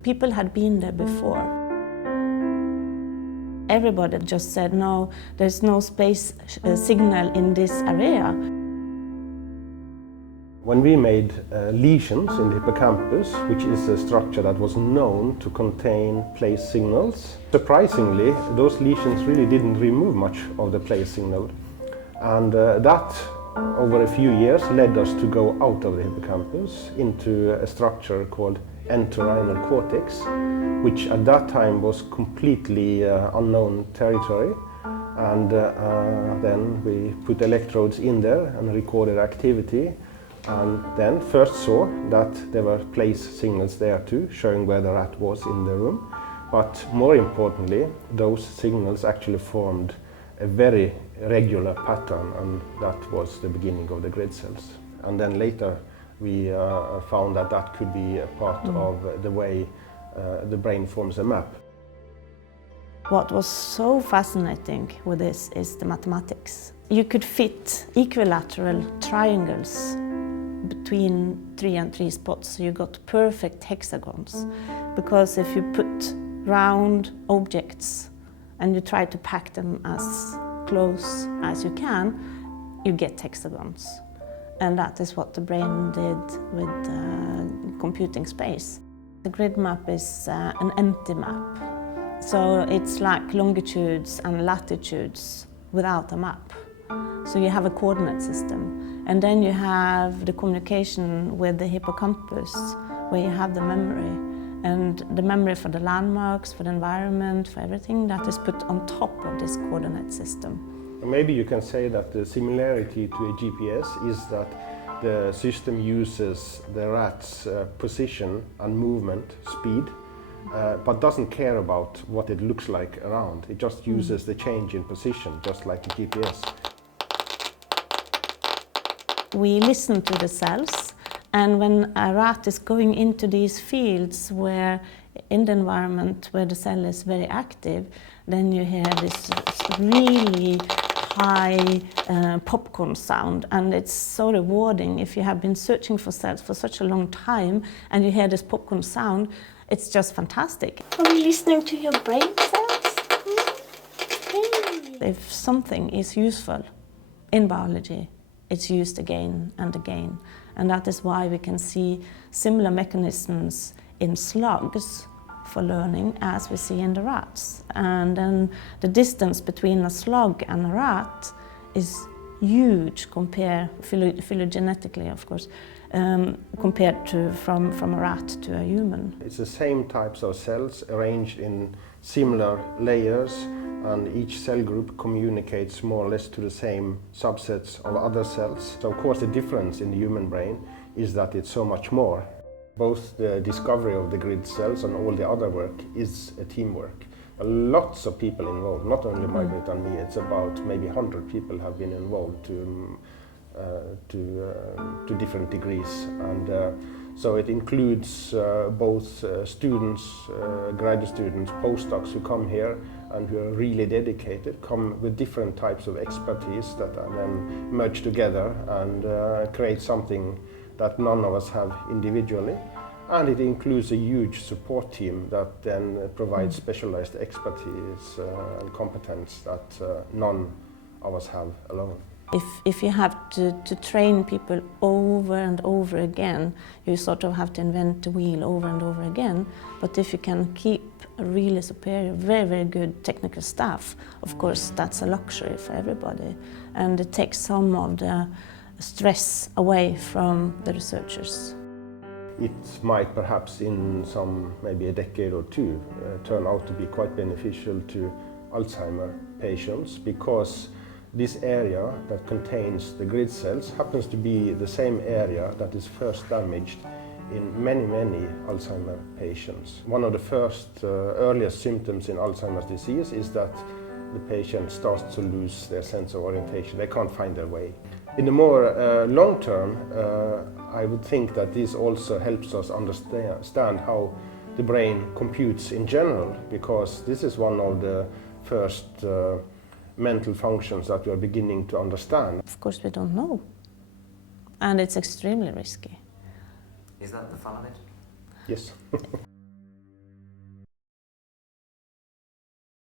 People had been there before. Everybody just said, no, there's no space signal in this area. When we made lesions in the hippocampus, which is a structure that was known to contain place signals, surprisingly, those lesions really didn't remove much of the place signal. And that, over a few years, led us to go out of the hippocampus into a structure called Entorhinal Cortex, which at that time was completely unknown territory. And then we put electrodes in there and recorded activity. And then first saw that there were place signals there too, showing where the rat was in the room. But more importantly, those signals actually formed a very regular pattern, and that was the beginning of the grid cells. And then later we found that that could be a part of the way the brain forms a map. What was so fascinating with this is the mathematics. You could fit equilateral triangles between 3 and 3 spots, so you got perfect hexagons. Because if you put round objects and you try to pack them as close as you can, you get hexagons. And that is what the brain did with computing space. The grid map is an empty map. So it's like longitudes and latitudes without a map. So you have a coordinate system. And then you have the communication with the hippocampus, where you have the memory. And the memory for the landmarks, for the environment, for everything that is put on top of this coordinate system. Maybe you can say that the similarity to a GPS is that the system uses the rat's position and movement, speed, but doesn't care about what it looks like around. It just uses the change in position, just like a GPS. We listen to the cells, and when a rat is going into these fields where in the environment where the cell is very active, then you hear this really high popcorn sound, and it's so rewarding. If you have been searching for cells for such a long time and you hear this popcorn sound, it's just fantastic. Are we listening to your brain cells? If something is useful in biology, it's used again and again. And that is why we can see similar mechanisms in slugs for learning as we see in the rats. And then the distance between a slug and a rat is huge compared, phylogenetically of course, compared to from a rat to a human. It's the same types of cells arranged in similar layers, and each cell group communicates more or less to the same subsets of other cells. So of course the difference in the human brain is that it's so much more. Both the discovery of the grid cells and all the other work is a teamwork. Lots of people involved, not only May-Britt and me, it's about maybe 100 people have been involved to different degrees. And so it includes both students, graduate students, postdocs who come here and who are really dedicated, come with different types of expertise that are then merged together and create something that none of us have individually. And it includes a huge support team that then provides specialized expertise and competence that none of us have alone. If you have to train people over and over again, you sort of have to invent the wheel over and over again. But if you can keep a really superior, very, very good technical staff, of course that's a luxury for everybody. And it takes some of the stress away from the researchers. It might perhaps in maybe a decade or two turn out to be quite beneficial to Alzheimer patients, because this area that contains the grid cells happens to be the same area that is first damaged in many, many Alzheimer patients. One of the first earliest symptoms in Alzheimer's disease is that the patient starts to lose their sense of orientation. They can't find their way. In the more long term, I would think that this also helps us understand how the brain computes in general, because this is one of the first mental functions that we are beginning to understand. Of course we don't know, and it's extremely risky. Is that the fun of it? Yes.